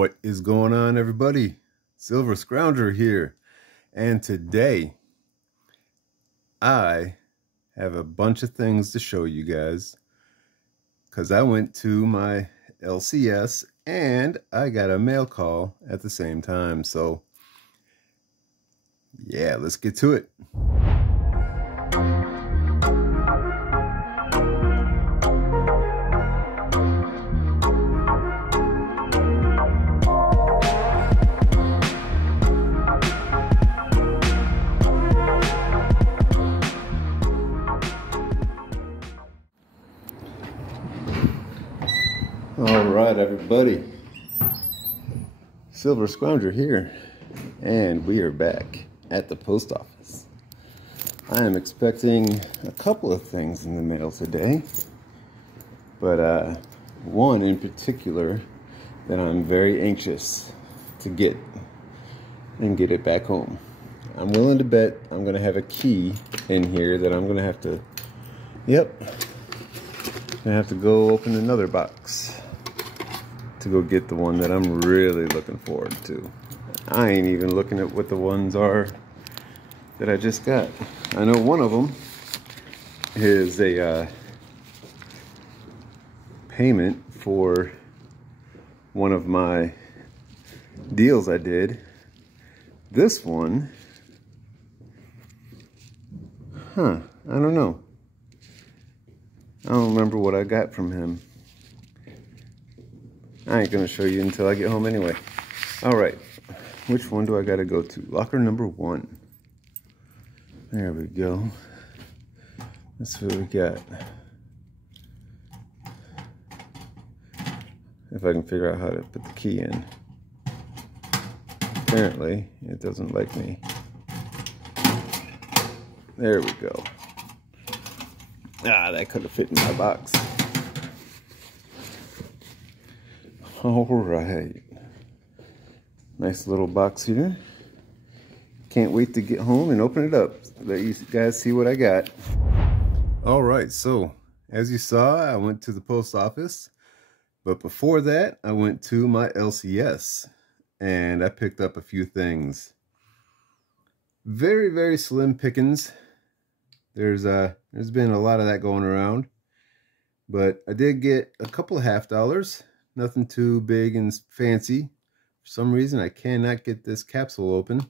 What is going on, everybody? Silver Scrounger here, and today I have a bunch of things to show you guys because I went to my LCS and I got a mail call at the same time. So yeah, let's get to it. All right, everybody. Silver Scrounger here, and we are back at the post office. I am expecting a couple of things in the mail today, but one in particular that I'm very anxious to get and get it back home. I'm willing to bet I'm going to have a key in here that I'm going to have to, go open another box to go get the one that I'm really looking forward to. I ain't even looking at what the ones are that I just got. I know one of them is a payment for one of my deals I did. This one, I don't know. I don't remember what I got from him. I ain't gonna show you until I get home anyway. All right, which one do I gotta go to? Locker number 1. There we go. That's what we got. If I can figure out how to put the key in. Apparently, it doesn't like me. There we go. Ah, that could have fit in my box. All right. Nice little box here. Can't wait to get home and open it up. Let you guys see what I got. All right, so as you saw, I went to the post office. But before that, I went to my LCS. And I picked up a few things. Very, very slim pickings. There's been a lot of that going around. But I did get a couple of $50. Nothing too big and fancy. For some reason, I cannot get this capsule open.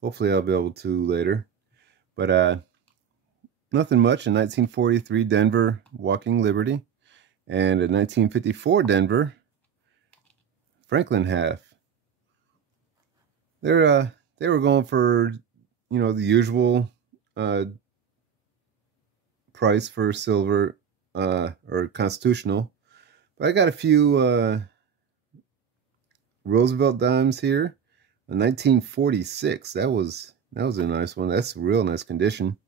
Hopefully, I'll be able to later. But nothing much. A 1943 Denver Walking Liberty. And a 1954 Denver Franklin half. They were going for, the usual price for silver or constitutional. But I got a few Roosevelt dimes here. A 1946. That was a nice one. That's a real nice condition.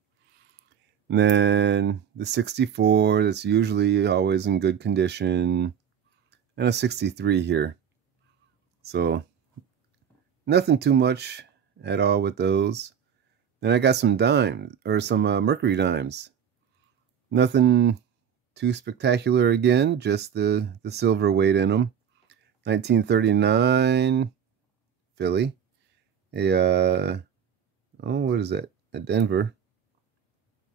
And then the 64. That's usually always in good condition. And a 63 here. So nothing too much at all with those. Then I got some dimes, or some Mercury dimes. Nothing too spectacular again, just the silver weight in them. 1939 Philly. What is that? A Denver.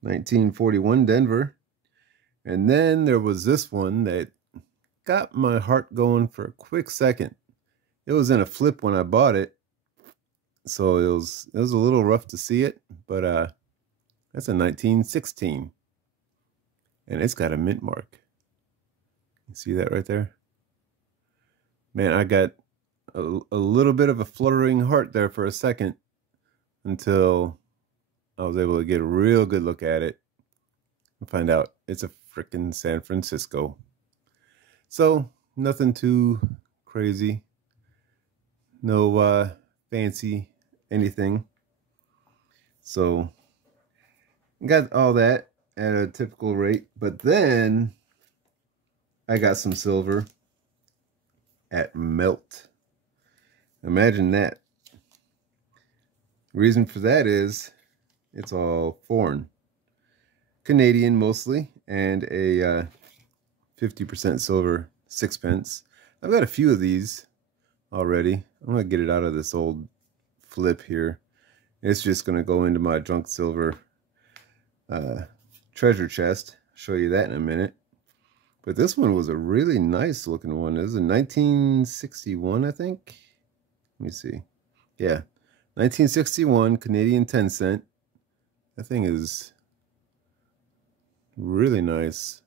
1941 Denver. And then there was this one that got my heart going for a quick second. It was in a flip when I bought it, so it was a little rough to see it, but that's a 1916. And it's got a mint mark. You see that right there? Man, I got a little bit of a fluttering heart there for a second until I was able to get a real good look at it and find out it's a frickin' San Francisco. So, nothing too crazy. No fancy anything. So, got all that at a typical rate, but then I got some silver at melt. Imagine that. Reason for that is it's all foreign, Canadian mostly, and a 50% silver 6-pence. I've got a few of these already. I'm gonna get it out of this old flip here. It's just gonna go into my junk silver treasure chest. Show you that in a minute. But this one was a really nice looking one. It was a 1961, I think. Let me see. Yeah, 1961 Canadian 10 cent. That thing is really nice.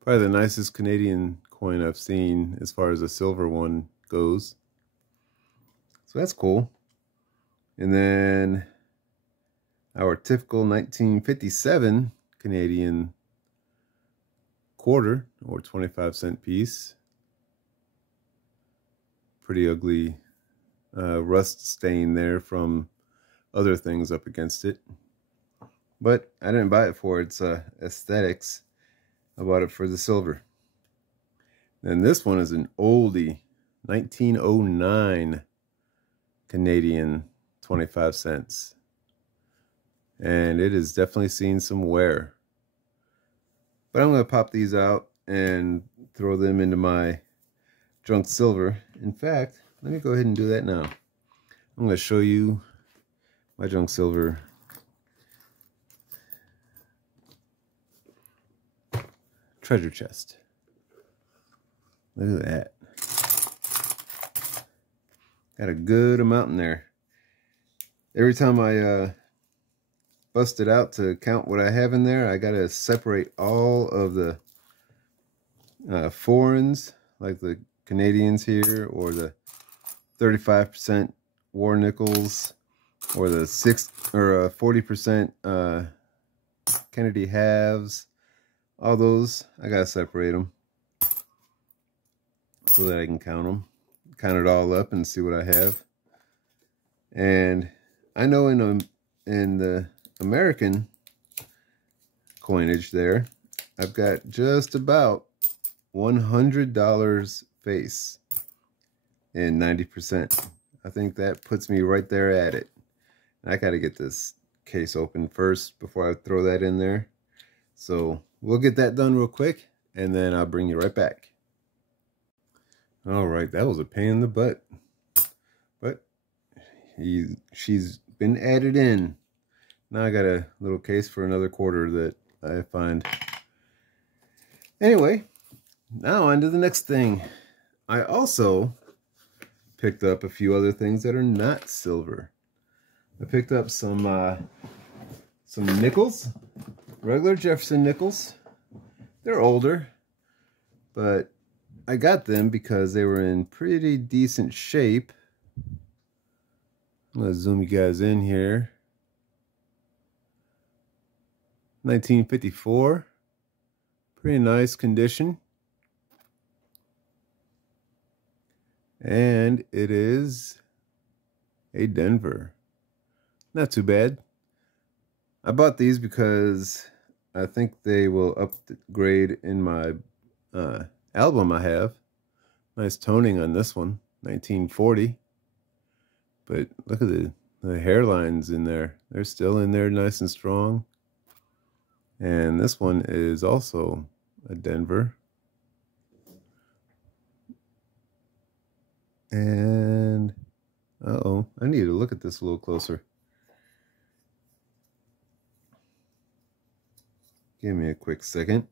Probably the nicest Canadian coin I've seen as far as a silver one goes. So that's cool. And then our typical 1957 Canadian quarter or 25-cent piece. Pretty ugly rust stain there from other things up against it. But I didn't buy it for its aesthetics. I bought it for the silver. And this one is an oldie, 1909 Canadian 25 cents. And it has definitely seen some wear. But I'm going to pop these out and throw them into my junk silver. In fact, let me go ahead and do that now. I'm going to show you my junk silver treasure chest. Look at that. Got a good amount in there. Every time I bust it out to count what I have in there, I gotta separate all of the foreigns, like the Canadians here, or the 35% war nickels, or the 40% Kennedy halves. All those, I gotta separate them so that I can count it all up and see what I have. And I know in the American coinage there, I've got just about $100 face and 90%. I think that puts me right there at it. I got to get this case open first before I throw that in there. So we'll get that done real quick, and then I'll bring you right back. All right, that was a pain in the butt, but she's been added in. Now I got a little case for another quarter that I find. Anyway, now on to the next thing. I also picked up a few other things that are not silver. I picked up some nickels, regular Jefferson nickels. They're older, but I got them because they were in pretty decent shape. I'm going to zoom you guys in here. 1954. Pretty nice condition. And it is a Denver. Not too bad. I bought these because I think they will upgrade in my album I have. Nice toning on this one, 1940. But look at the hairlines in there. They're still in there nice and strong. And this one is also a Denver. And, uh-oh, I need to look at this a little closer. Give me a quick second.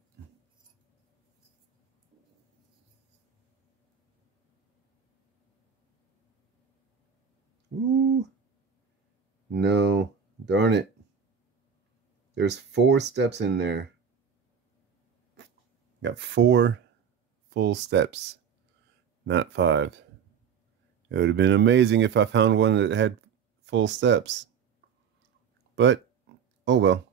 Ooh. No, darn it. There's 4 steps in there. Got 4 full steps, not 5. It would have been amazing if I found one that had full steps. But, oh well.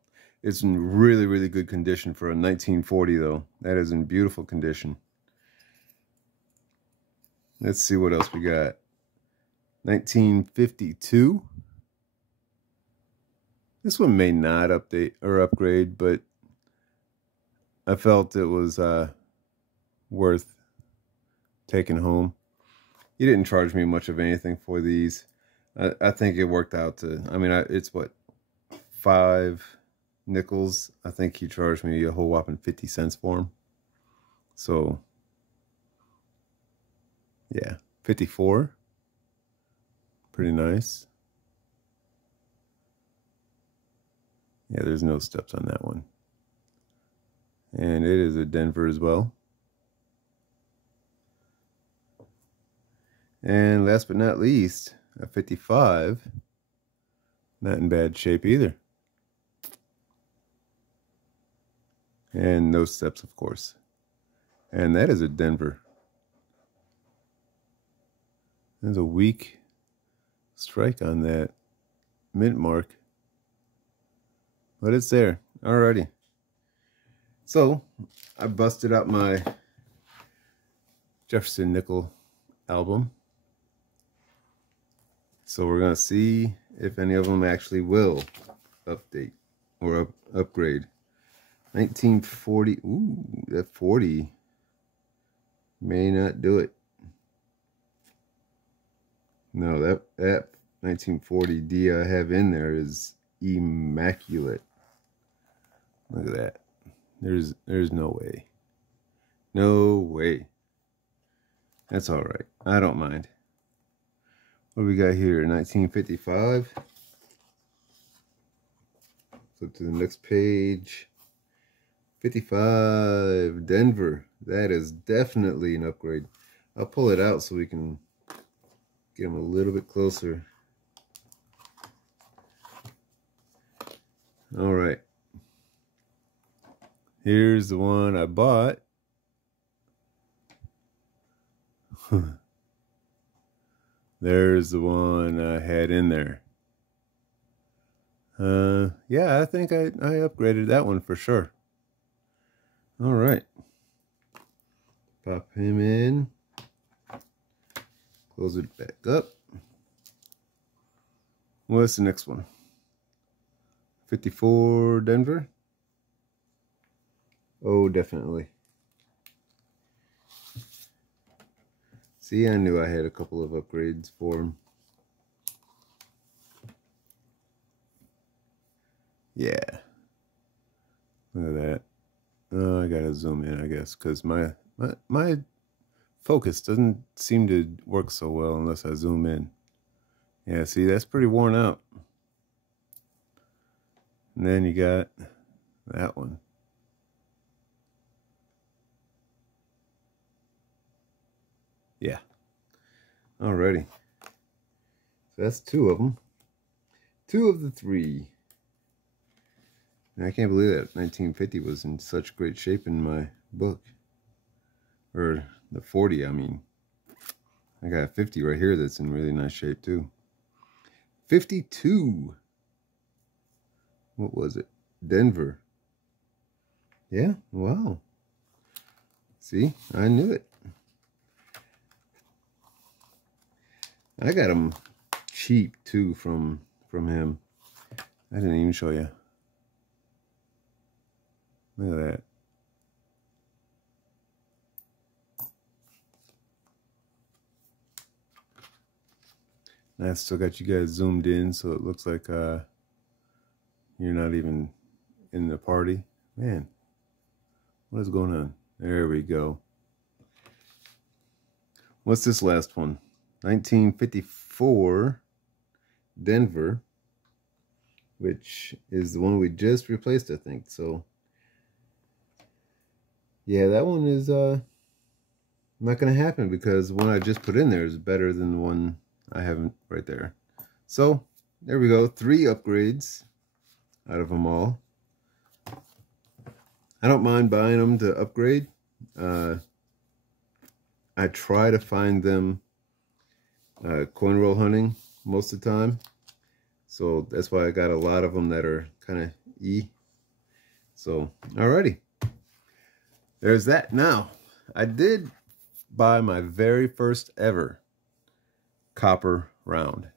It's in really, really good condition for a 1940 though. That is in beautiful condition. Let's see what else we got. 1952. This one may not update or upgrade, but I felt it was worth taking home. He didn't charge me much of anything for these. I think it worked out to, I mean, it's what, 5 nickels. I think he charged me a whole whopping 50 cents for them. So, yeah, 54. Pretty nice. Yeah, there's no steps on that one. And it is a Denver as well. And last but not least, a 55. Not in bad shape either. And no steps, of course. And that is a Denver. There's a weak strike on that mint mark. But it's there. Alrighty. So, I busted out my Jefferson Nickel album. So we're going to see if any of them actually will update or upgrade. 1940. Ooh, that 40 may not do it. No, that 1940 D I have in there is immaculate. Look at that. There's no way. No way. That's all right. I don't mind. What do we got here? 1955. Flip to the next page. 55 Denver. That is definitely an upgrade. I'll pull it out so we can get them a little bit closer. All right. Here's the one I bought. There's the one I had in there. Yeah, I think I upgraded that one for sure. All right. Pop him in. Close it back up. What's the next one? 54 Denver. Oh, definitely. See, I knew I had a couple of upgrades for him. Yeah. Look at that. Oh, I gotta zoom in, I guess, because my focus doesn't seem to work so well unless I zoom in. Yeah, see, that's pretty worn out. And then you got that one. Yeah. Alrighty. So that's two of them. Two of the three. And I can't believe that 1950 was in such great shape in my book. Or the 40, I mean. I got a 50 right here that's in really nice shape too. 52. What was it? Denver. Yeah, wow. See, I knew it. I got them cheap too from him. I didn't even show you. Look at that. I still got you guys zoomed in, so it looks like you're not even in the party. Man, what is going on? There we go. What's this last one? 1954 Denver, which is the one we just replaced, I think. So yeah, that one is not gonna happen because the one I just put in there is better than the one I haven't right there. So there we go, 3 upgrades out of them all. I don't mind buying them to upgrade. I try to find them coin roll hunting most of the time, so that's why I got a lot of them that are kind of E. So alrighty, there's that. Now I did buy my very first ever copper round.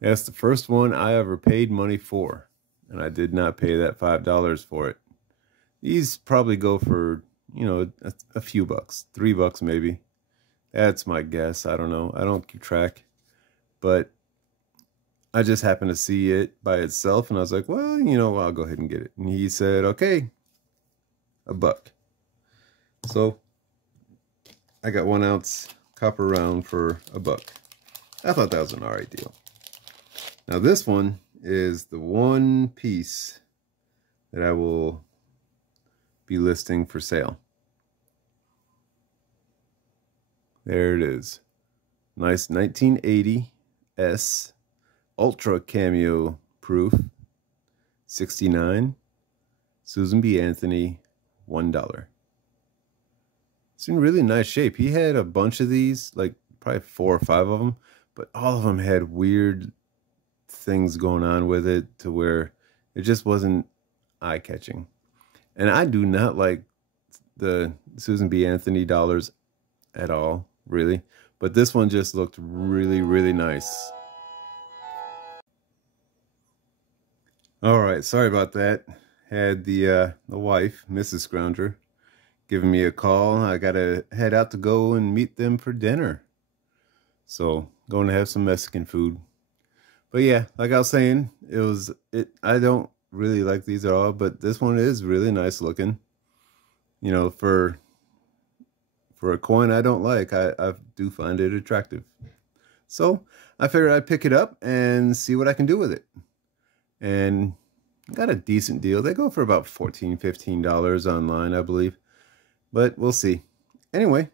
That's the first one I ever paid money for, and I did not pay that $5 for it. These probably go for, you know, a few bucks, $3 maybe. That's my guess. I don't know. I don't keep track. But I just happened to see it by itself, and I was like, well, you know, I'll go ahead and get it. And he said, okay, $1. So I got 1 ounce copper round for $1. I thought that was an alright deal. Now this one is the one piece that I will be listing for sale. There it is. Nice 1980 S Ultra Cameo Proof 69 Susan B. Anthony, $1. It's in really nice shape. He had a bunch of these, like probably 4 or 5 of them, but all of them had weird things going on with it to where it just wasn't eye-catching. And I do not like the Susan B. Anthony dollars at all, really. But this one just looked really, really nice. All right, sorry about that. Had the wife, Mrs. Scrounger, giving me a call. I gotta head out to go and meet them for dinner. So, going to have some Mexican food. But yeah, like I was saying, I don't really like these at all, but this one is really nice looking. You know, for a coin I don't like, I do find it attractive. So I figured I'd pick it up and see what I can do with it. And got a decent deal. They go for about $14, $15 online, I believe. But we'll see. Anyway,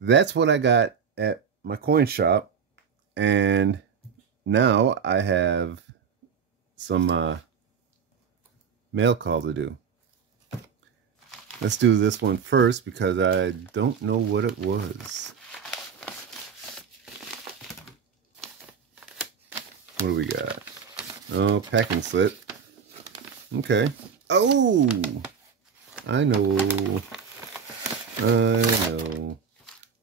that's what I got at my coin shop. And now I have some mail call to do. Let's do this one first because I don't know what it was. What do we got? Oh, packing slip. Okay. Oh! I know.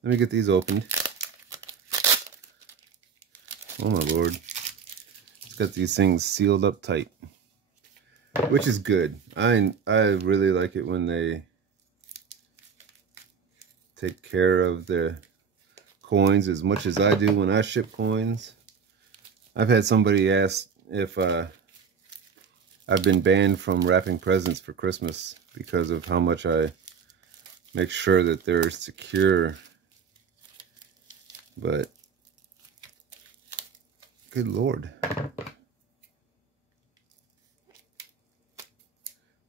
Let me get these opened. Oh my lord. It's got these things sealed up tight. Which is good. I really like it when they take care of the coins as much as I do when I ship coins. I've had somebody ask if I've been banned from wrapping presents for Christmas because of how much I make sure that they're secure. But good lord.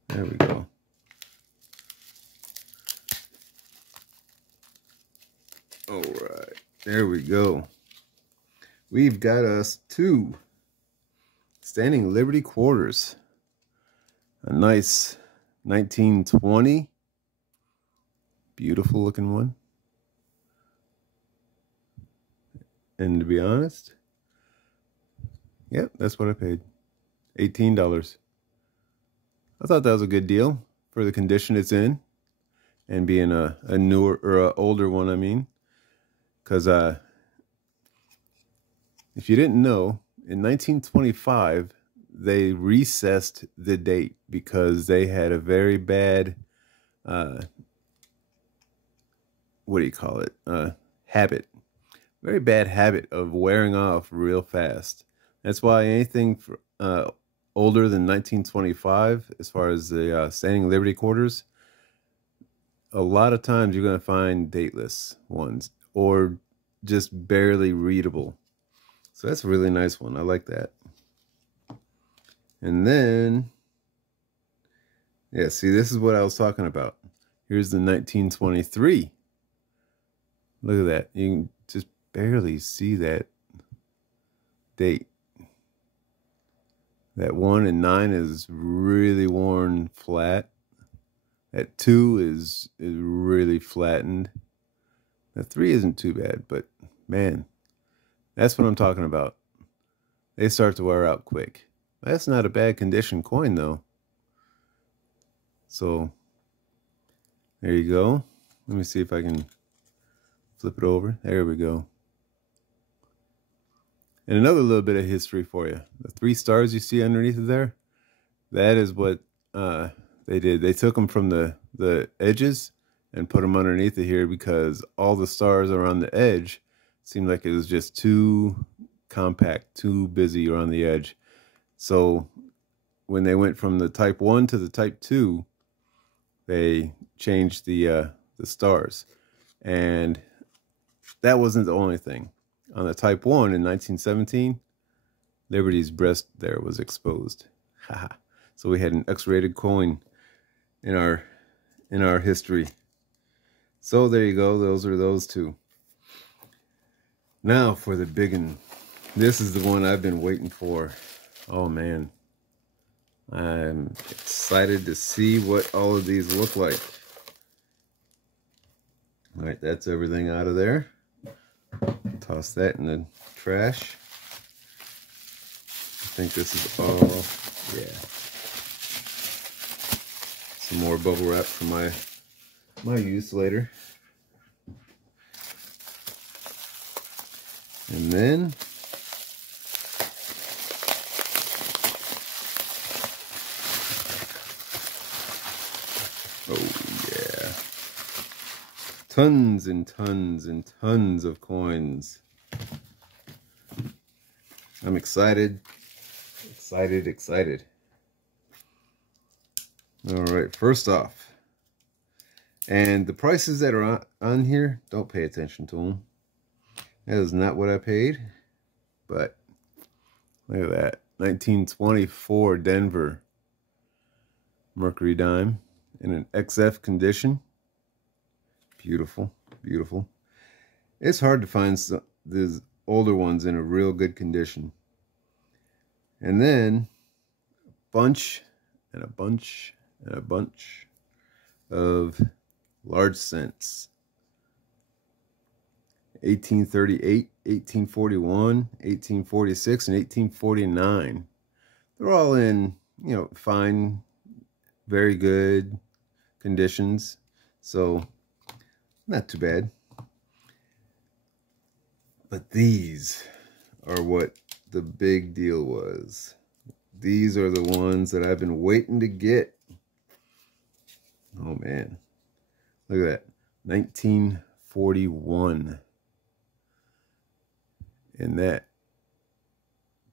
There we go. All right, there we go. We've got us 2 Standing Liberty quarters. A nice 1920. Beautiful looking one. And to be honest, yep, that's what I paid. $18. I thought that was a good deal for the condition it's in, and being a newer or a older one, I mean, because if you didn't know, in 1925 they recessed the date because they had a very bad what do you call it? Habit, very bad habit of wearing off real fast. That's why anything for, older than 1925, as far as the Standing Liberty quarters, a lot of times you're going to find dateless ones or just barely readable. So that's a really nice one. I like that. And then, yeah, see, this is what I was talking about. Here's the 1923. Look at that. You can just barely see that date. That 1 and 9 is really worn flat. That 2 is really flattened. That 3 isn't too bad, but man, that's what I'm talking about. They start to wear out quick. That's not a bad condition coin though. So there you go. Let me see if I can flip it over. There we go. And another little bit of history for you. The 3 stars you see underneath of there, that is what they did. They took them from the edges and put them underneath of here because all the stars around the edge seemed like it was just too compact, too busy around the edge. So when they went from the type 1 to the type 2, they changed the stars. And that wasn't the only thing. on the Type 1 in 1917, Liberty's breast there was exposed. Haha. So we had an X-rated coin in our history. So there you go. Those are those two. Now for the big one. This is the one I've been waiting for. Oh man. I'm excited to see what all of these look like. All right, that's everything out of there. Toss that in the trash. I think this is all, yeah. Some more bubble wrap for my use later. And then oh yeah. Tons and tons and tons of coins. I'm excited. Excited. All right, first off, and the prices that are on here, don't pay attention to them. That is not what I paid, but look at that. 1924 Denver Mercury dime in an XF condition. Beautiful, beautiful. It's hard to find these older ones in a real good condition. And then a bunch and a bunch and a bunch of large cents. 1838, 1841, 1846, and 1849. They're all in, you know, fine, very good conditions. So, not too bad. But these are what the big deal was. These are the ones that I've been waiting to get. Oh man. Look at that. 1941. In that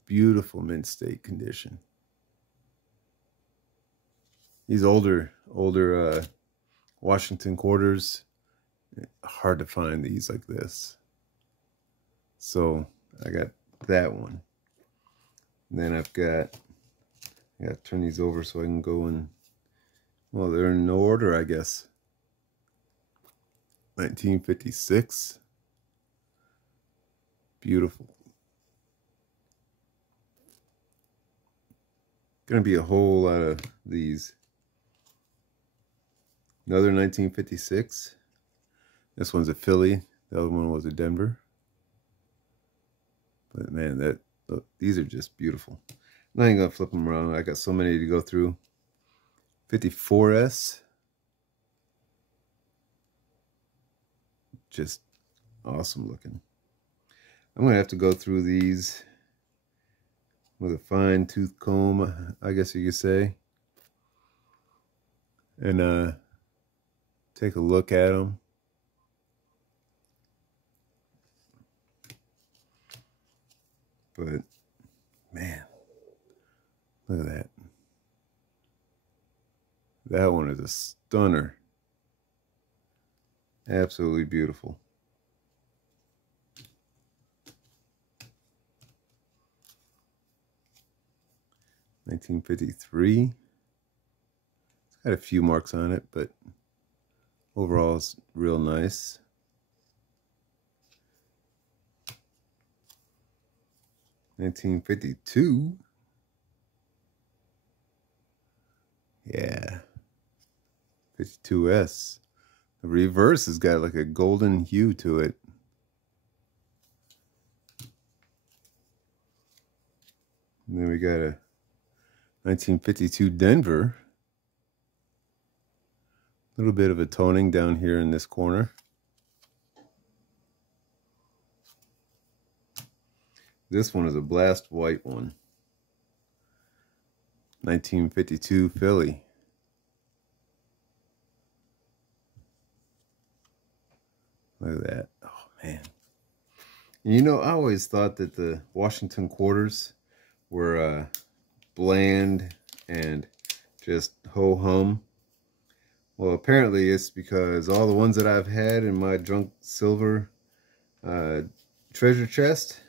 beautiful mint state condition. These older Washington quarters, hard to find these like this. So I got that one. And then I gotta turn these over so I can go and, well, they're in no order, I guess. 1956. Beautiful. Gonna be a whole lot of these. Another 1956. This one's a Philly. The other one was a Denver. But man, these are just beautiful. I'm not even gonna flip them around. I got so many to go through. 54S. Just awesome looking. I'm going to have to go through these with a fine tooth comb, I guess you could say. And take a look at them. But, man, look at that. That one is a stunner. Absolutely beautiful. $1953. It's got a few marks on it, but overall it's real nice. $1952. Yeah. 52S. The reverse has got like a golden hue to it. And then we got a 1952 Denver. A little bit of a toning down here in this corner. This one is a blast white one. 1952 Philly. Look at that. Oh, man. You know, I always thought that the Washington quarters were bland and just ho-hum. Well, apparently it's because all the ones that I've had in my junk silver treasure chest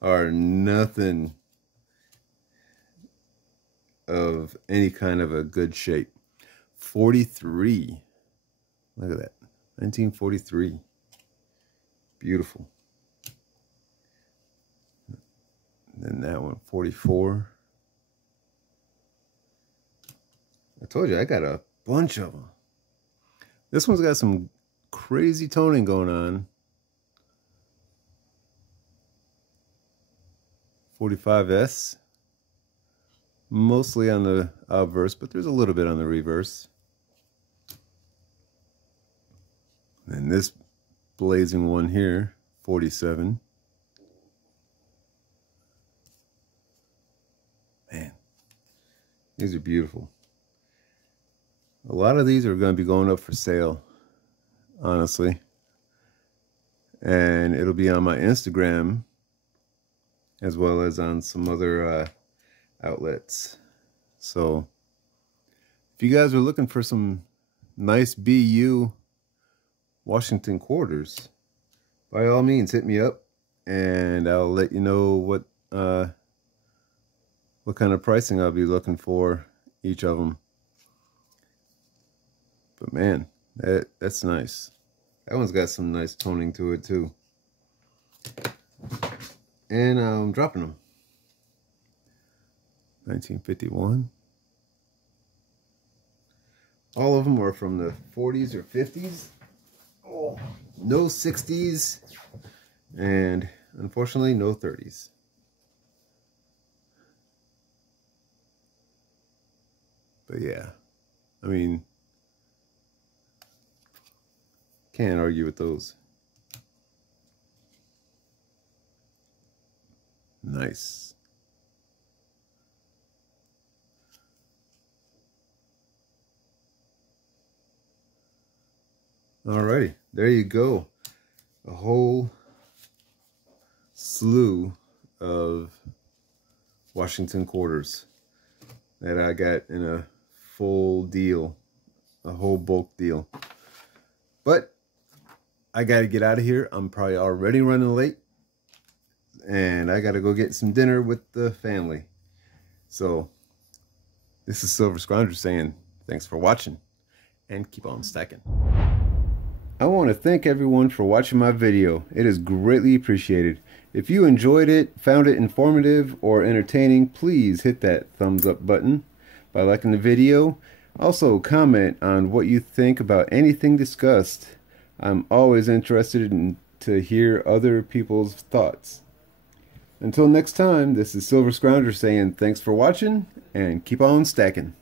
are nothing of any kind of a good shape. 43. Look at that. 1943. Beautiful. And then that one, 44. I told you, I got a bunch of them. This one's got some crazy toning going on. 45S. Mostly on the obverse, but there's a little bit on the reverse. And this blazing one here, 47. Man, these are beautiful. A lot of these are going to be going up for sale, honestly. And it'll be on my Instagram as well as on some other outlets. So if you guys are looking for some nice BU Washington quarters, by all means hit me up and I'll let you know what kind of pricing I'll be looking for each of them. But man, that's nice. That one's got some nice toning to it too. And I'm dropping them. 1951. All of them are from the 40s or 50s. Oh, no 60s. And unfortunately, no 30s. But yeah, I mean, can't argue with those. Nice. Alrighty, there you go. A whole slew of Washington quarters that I got in a full deal, a whole bulk deal. But I got to get out of here. I'm probably already running late. And I got to go get some dinner with the family. So, this is Silver Scrounger saying thanks for watching. And keep on stacking. I want to thank everyone for watching my video. It is greatly appreciated. If you enjoyed it, found it informative or entertaining, please hit that thumbs up button by liking the video. Also, comment on what you think about anything discussed. I'm always interested to hear other people's thoughts. Until next time, this is Silver Scrounger saying thanks for watching and keep on stacking.